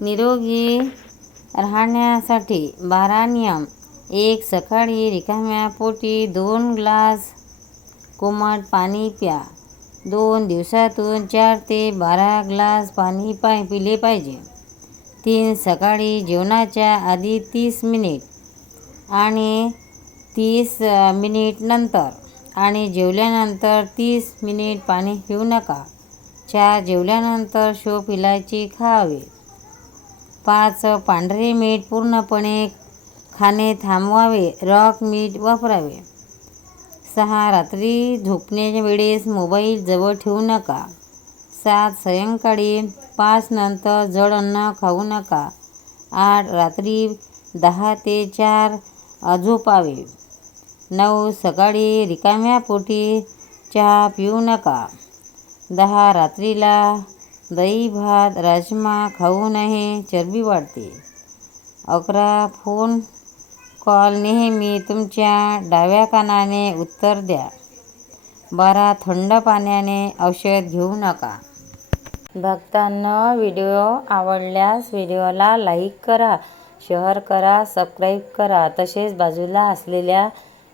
निरोगी राहण्यासाठी बारा नियम एक सकाळी रिकाम्या पोटी दोन ग्लास कोमट पाणी प्या. दोन दिवसातून चार ते बारा ग्लास पाणी पाय पिले पाहिजे. तीन सकाळी जेवणाच्या आधी तीस मिनिट आणि तीस मिनिट नंतर आणि जेवल्यानंतर तीस मिनिट पाणी पिऊ नका. चार जेवल्यानंतर शोप इलायची खावे. पाच पांढरे मीठ पूर्णपणे खाणे थांबवावे. रॉक मीठ वापरावे. सहा रात्री झोपण्याच्या वेळेस मोबाईल जवळ ठेवू नका. सात सायंकाळी पाच नंतर जड अन्न खाऊ नका. आठ रात्री दहा ते चार झोपावे नऊ सकाळी रिकाम्या पोटी चहा पिऊ नका. दहा रात्रीला दही भात राजमा खाऊ नये चरबी वाढते. अकरा फोन कॉल नेहमी तुमच्या डाव्या कानाने उत्तर द्या. बारा थंड पाण्याने औषध घेऊ नका. भक्तांना व्हिडिओ आवडल्यास व्हिडिओला लाईक करा शेअर करा सबस्क्राईब करा. तसेच बाजूला असलेल्या